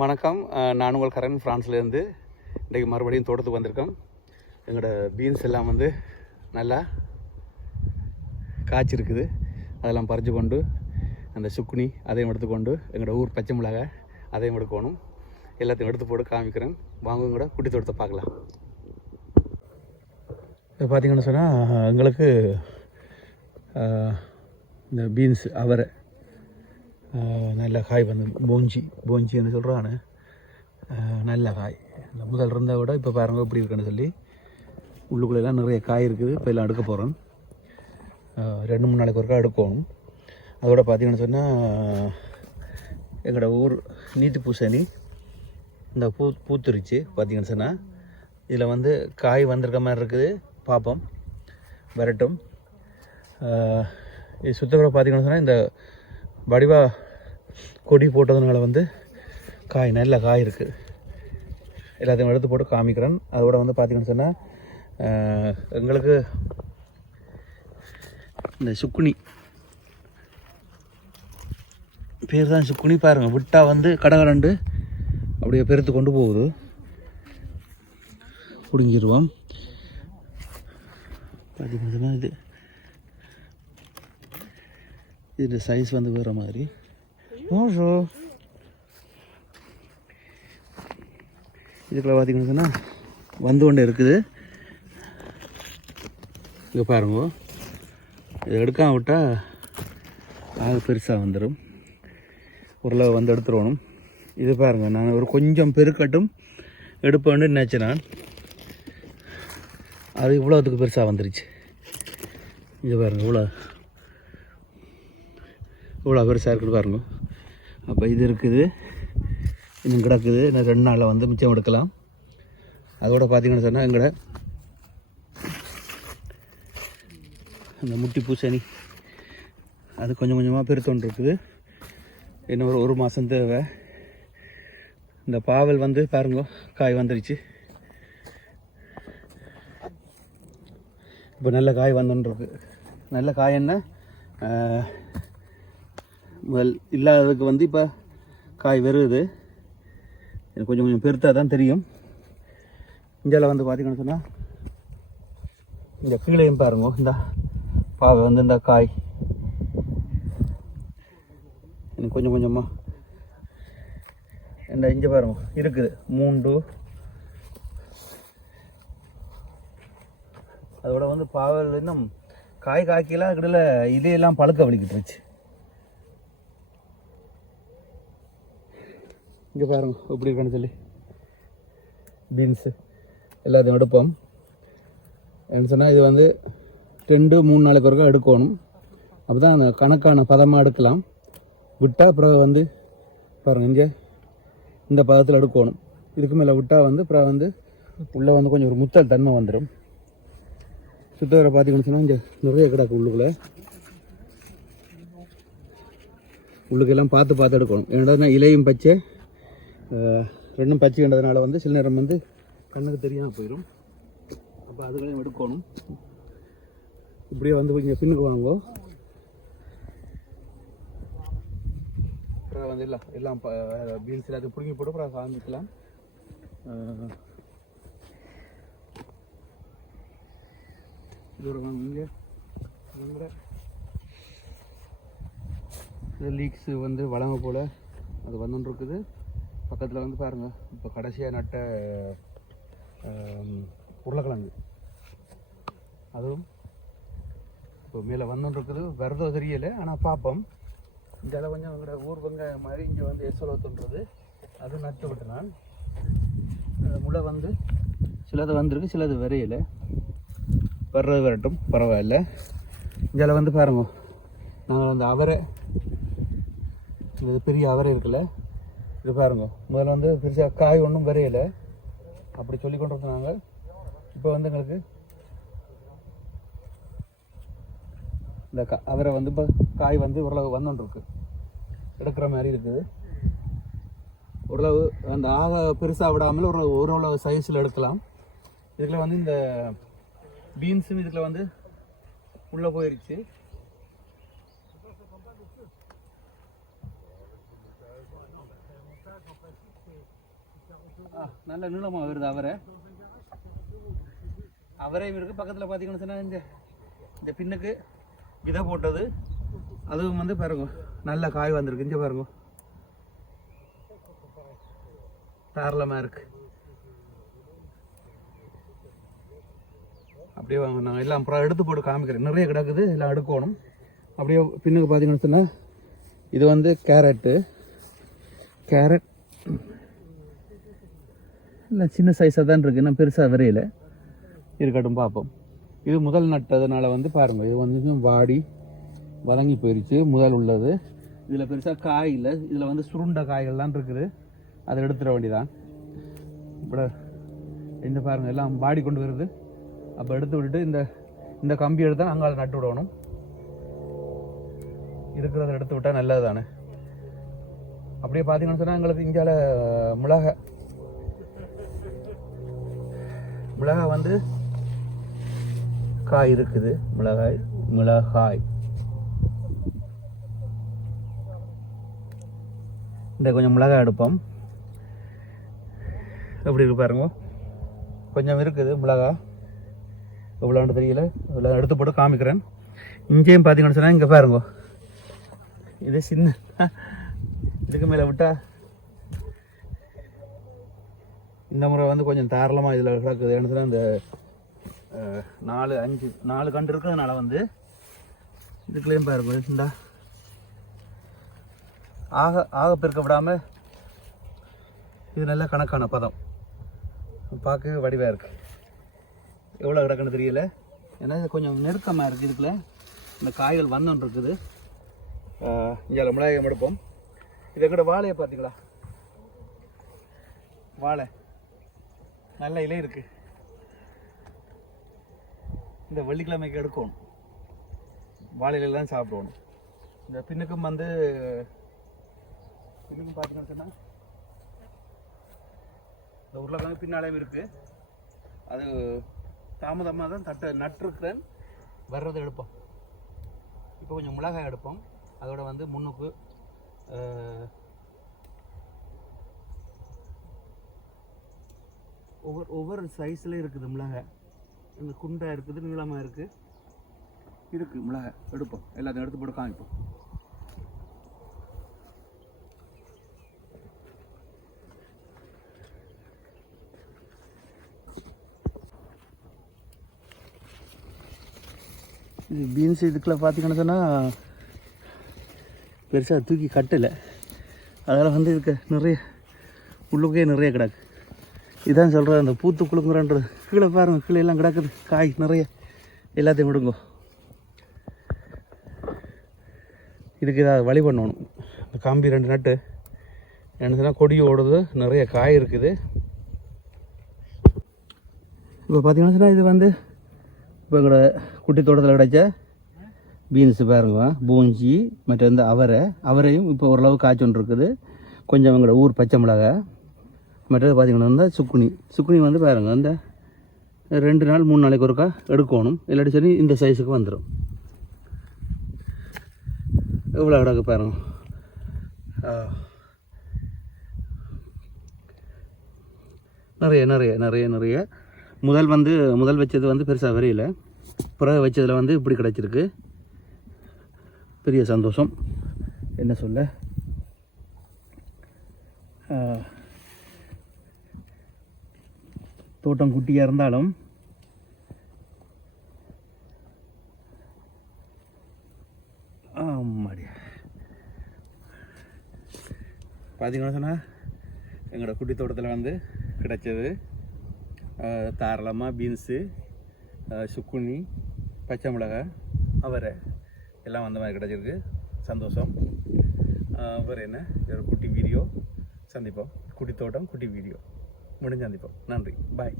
வணக்கம். நான் உங்கள் கரண். ஃப்ரான்ஸ்லேருந்து இன்றைக்கு மறுபடியும் தோட்டத்துக்கு வந்திருக்கோம். எங்களோட பீன்ஸ் எல்லாம் வந்து நல்லா காய்ச்சிருக்குது. அதெல்லாம் பறித்து கொண்டு அந்த சுக்குனி அதையும் எடுத்துக்கொண்டு எங்களோட ஊர் பச்சை மிளகாய் அதையும் எடுக்கணும். எல்லாத்தையும் எடுத்து போட்டு காமிக்கிறேன். வாங்க கூட குட்டி தோட்டத்தை பார்க்கலாம். இப்போ பார்த்திங்கன்னு சொன்னால் எங்களுக்கு இந்த பீன்ஸ் அவரை நல்ல காய் வந்து போஞ்சி போஞ்சின்னு சொல்கிறான்னு நல்ல காய் இந்த முதல் இருந்தால் விட இப்போ பாருங்க எப்படி இருக்குன்னு சொல்லி உள்ளுக்குள்ளெல்லாம் நிறைய காய் இருக்குது இப்போ எல்லாம் எடுக்க போகிறோம் ரெண்டு மூணு நாளைக்கு ஒருக்கா எடுக்கணும் அதோட பார்த்தீங்கன்னு சொன்னால் எங்களோட ஊர் நீத்து பூசணி இந்த பூ பூத்துருச்சு பார்த்தீங்கன்னு சொன்னால் இதில் வந்து காய் வந்திருக்க மாதிரி இருக்குது பார்ப்போம் வரட்டும் இது சுத்தவரை பார்த்தீங்கன்னு சொன்னால் இந்த வடிவா கொடி போட்டதுனால வந்து காய் நல்ல காய் இருக்குது எல்லாத்தையும் எடுத்து போட்டு காமிக்கிறேன். அதோட வந்து பார்த்திங்கன்னு சொன்னால் எங்களுக்கு இந்த சுக்குனி பேர் தான் சுக்குனி பாருங்கள் விட்டால் வந்து கடகரண்டு அப்படியே பெருத்து கொண்டு போகுது. பிடுங்கிடுவோம் பார்த்தீங்கன்னா இது இது சைஸ் வந்து வேறு மாதிரி. Bonjour. இதுக்குள்ள பார்த்தீங்கன்னு சொன்னால் வந்து கொண்டு இருக்குது. இங்கே பாருங்க. இதை எடுக்காம விட்டால் ஆக பெருசாக வந்துடும் உருளை வந்து எடுத்துருவணும். இது பாருங்கள் நான் ஒரு கொஞ்சம் பெருக்கட்டும் எடுப்பேன்னு நினச்சேன் நான். அது இவ்வளோத்துக்கு பெருசாக வந்துருச்சு. இது பாருங்கள் இவ்வளோ இவ்வளோ பெருசாக இருக்குது பாருங்க. அப்போ இது இருக்குது. இன்னும் கிடக்குது. இன்னும் ரெண்டு நாளில் வந்து மிச்சம் எடுக்கலாம். அதோட பார்த்தீங்கன்னு சொன்னால் எங்கட அந்த முட்டி பூசணி. அது கொஞ்சம் கொஞ்சமாக பெருத்தொன்று இருக்குது. இன்னும் ஒரு ஒரு மாதம் தேவை. இந்த பாவல் வந்து பாருங்க காய் வந்துருச்சு. இப்போ நல்ல காய் வந்துருக்கு நல்ல காய் என்ன? இல்லாததுக்கு வந்து இப்போ காய் வருது. எனக்கு கொஞ்சம் கொஞ்சம் பெருத்தா தான் தெரியும். இந்தியாவில் வந்து பார்த்தீங்கன்னு சொன்னால் இந்த கீழையும் பாருங்க இந்த பாவை வந்து இந்த காய். எனக்கு கொஞ்சம் கொஞ்சமாக இந்த இங்கே பாருங்க இருக்குது. மூண்டு. அதோட வந்து பாவல் இன்னும் காய் காய்க்கலாம் இடையில இதையெல்லாம் பழுக்க வலிக்கிட்டுருச்சு இங்கே பாருங்க எப்படி இருக்குன்னு சொல்லி. பீன்ஸு எல்லாத்தையும் எடுப்போம் என்ன சொன்னால் இது வந்து ரெண்டு மூணு நாளைக்கு வரைக்கும் எடுக்கணும். அப்போ தான் அந்த கணக்கான பதமாக எடுக்கலாம். விட்டால் பிறகு வந்து பாருங்கள் இங்கே இந்த பதத்தில் எடுக்கணும். இதுக்கு மேலே விட்டால் வந்து அப்புறம் வந்து உள்ளே வந்து கொஞ்சம் ஒரு முத்தல் தன்மை வந்துடும் சுத்தவரை பார்த்தீங்கன்னு சொன்னால் இங்கே நிறைய கிடக்கு உள்ளுக்குள்ளே. உள்ளுக்கெல்லாம் பார்த்து பார்த்து எடுக்கணும். ஏன்னா இலையும் பச்சை ரெண்டும் ரெண்டும் கண்டதுனால வந்து சில நேரம் வந்து கண்ணுக்கு தெரியாமல் போயிடும் அப்போ அதுகளையும் எடுக்கணும். இப்படியே வந்து இங்கே பின்னுக்கு வாங்கோ. அப்புறம் வந்து எல்லாம் எல்லாம் பீன்ஸ் எல்லாத்தையும் பிடுங்கி போட்டு அப்புறம் காமிக்கலாம் இது ஒரு இங்கே. லீக்ஸ் வந்து வளங்க போல் அது வந்துன்னு இருக்குது. பக்கத்தில் வந்து பாருங்கள் இப்போ கடைசியாக நட்ட உருளைக்கிழங்கு. அதுவும் இப்போ மேலே வந்துன்னு விரதம் தெரியலை ஆனால் பார்ப்போம் இந்த இடம் கொஞ்சம் எங்களோட ஊர் வெங்காயம் மாதிரி இங்கே வந்து எசலோத்துன்றது அது நட்டு விட்டு நான். அந்த முளை வந்து சிலது வந்திருக்கு சிலது வரையலை. வர்றது வரட்டும் பரவாயில்ல. இதில் வந்து பாருங்க. நாங்கள் அந்த அவரை இது பெரிய அவரை இருக்குல்ல இது பாருங்க. முதல்ல வந்து பெருசாக காய் ஒன்றும் வரையலை. அப்படி சொல்லி கொண்டு இருந்தாங்க இப்போ வந்து எங்களுக்கு இந்த க அவரை வந்து இப்போ காய் வந்து ஓரளவு வந்துருக்கு எடுக்கிற மாதிரி இருக்குது. ஓரளவு அந்த ஆக பெருசாக விடாமல் ஒரு ஓரளவு சைஸில் எடுக்கலாம். இதில் வந்து இந்த பீன்ஸும் இதில் வந்து உள்ளே போயிருச்சு. நல்ல நீளமாக வருது அவரை. அவரையும் இருக்குது பக்கத்தில் பார்த்தீங்கன்னு சொன்னால் இந்த இந்த பின்னுக்கு விதை போட்டது. அதுவும் வந்து பாருங்க நல்ல காய் வந்திருக்கு. இங்கே பாருங்க. தாராளமாக இருக்கு. அப்படியே வாங்க நான் எல்லாம் அப்புறம் எடுத்து போட்டு காமிக்கிறேன். நிறைய கிடக்குது எல்லாம் எடுக்கணும் அப்படியே பின்னுக்கு பார்த்தீங்கன்னு சொன்னால் இது வந்து கேரட்டு. கேரட் இல்லை சின்ன சைஸாக தான் இருக்குது இன்னும் பெருசாக வரையில. இருக்கட்டும் பார்ப்போம். இது முதல் நட்டதுனால வந்து பாருங்கள் இது வந்து வாடி வதங்கி போயிடுச்சு முதல் உள்ளது. இதில் பெருசாக காய் இல்லை. இதில் வந்து சுருண்ட காய்கள்லாம் இருக்குது. அதை எடுத்துட வேண்டிதான் இப்போ இந்த பாருங்கள் எல்லாம் வாடி கொண்டு வருது. அப்போ எடுத்து விட்டுட்டு இந்த இந்த கம்பி எடுத்தால் அங்கே அதை நட்டு விடணும். இருக்கிறத எடுத்து விட்டால் நல்லது தானே அப்படியே பார்த்தீங்கன்னு சொன்னால் எங்களுக்கு இந்தியாவில் மிளகாய் மிளகாய் வந்து காய் இருக்குது. மிளகாய் மிளகாய். இந்த கொஞ்சம் மிளகாய் எடுப்போம். எப்படி இருக்கு பாருங்க. கொஞ்சம் இருக்குது மிளகாய். எவ்வளோன்னு தெரியல. இவ்வளோ எடுத்து போட்டு காமிக்கிறேன். இங்கேயும் பார்த்தீங்கன்னு சொன்னால் இங்கே பாருங்க. இது சின்ன இதுக்கு மேலே விட்டால் இந்த முறை வந்து கொஞ்சம் தாராளமாக இதில் கிடக்குது. என்ன அந்த நாலு அஞ்சு நாலு கண்டு இருக்கிறதுனால வந்து இதுக்குள்ளேயும் பாருங்க இந்த. ஆக ஆக பெருக்க விடாமல் இது நல்ல கணக்கான பதம். பார்க்க வடிவாக இருக்குது எவ்வளோ கிடக்குன்னு தெரியல. ஏன்னா இது கொஞ்சம் நெருக்கமாக இருக்குது இதுக்குள்ள. இந்த காய்கள் வந்தோன்னு இருக்குது. இங்கே மிளகாயம் எடுப்போம். இதை கூட வாழையை பார்த்தீங்களா வாழை. நல்ல இலை இருக்கு. இந்த வெள்ளிக்கிழமைக்கு எடுக்கணும். வாழை தான் சாப்பிடணும். இந்த பின்னுக்கும் வந்து பின்னுக்கும் பார்த்தீங்கன்னு இந்த உருளைக்கிழமை பின்னாலேயும் இருக்கு. அது தாமதமாக தான் தட்டை நட்டிருக்கிறேன். வர்றதை எடுப்போம். இப்போ கொஞ்சம் மிளகாய் எடுப்போம். அதோட வந்து முன்னுக்கு ஒவ்வொரு ஒவ்வொரு சைஸில் இருக்குது மிளகாய் இந்த குண்டா இருக்குது நீளமாக இருக்குது இருக்குது மிளகாய் எடுப்போம். எல்லாத்தையும் எடுத்து போட்டு காமிப்போம். இது பீன்ஸ் இதுக்குள்ள பார்த்தீங்கன்னு சொன்னால் பெருசாக தூக்கி கட்டலை. அதனால் வந்து இதுக்கு நிறைய உள்ளுக்கே நிறைய கிடக்கு. இதான் சொல்கிறேன் அந்த பூத்து குழுங்குறன்றது கீழே பாருங்க கீழே எல்லாம் கிடக்குது. காய் நிறைய. எல்லாத்தையும் விடுங்க. இதுக்கு ஏதாவது வழி பண்ணணும். இந்த காம்பி ரெண்டு நட்டு. என்ன கொடி ஓடுது நிறைய காய் இருக்குது. இப்போ பார்த்தீங்கன்னா இது வந்து இப்போ எங்களோட குட்டி தோட்டத்தில் கிடைச்ச பீன்ஸு பாருங்க. பூஞ்சி மற்ற இந்த அவரை. அவரையும் இப்போ ஓரளவு காய்ச்சொன்று இருக்குது கொஞ்சம் எங்களோட ஊர் பச்சை மிளகாய். மற்றது பார்த்தீங்கன்னா வந்து சுக்குனி. சுக்குனி வந்து பாருங்க அந்த ரெண்டு நாள் மூணு நாளைக்கு ஒருக்கா எடுக்கணும். இல்லாட்டி சரி இந்த சைஸுக்கு வந்துடும் எவ்வளோ கிடக்கு பாருங்க. நிறைய நிறைய நிறைய நிறைய. முதல் வந்து முதல் வச்சது வந்து பெருசாக வரையில. பிறகு வச்சதில் வந்து இப்படி கிடச்சிருக்கு. பெரிய சந்தோஷம். என்ன சொல்ல? தோட்டம் குட்டியாக இருந்தாலும் ஆமாடி பார்த்தீங்கன்னா சொன்னால் எங்களோட குட்டி தோட்டத்தில் வந்து கிடைச்சது தாராளமாக பீன்ஸு சுக்குனி பச்சை மிளகாய் அவரை எல்லாம் வந்த மாதிரி கிடச்சிருக்கு. சந்தோஷம். ஆஹ், வேறு என்ன? ஒரு குட்டி வீடியோ சந்திப்போம். குட்டி தோட்டம் குட்டி வீடியோ. முடிஞ்சந்திப்போம் நன்றி. பாய்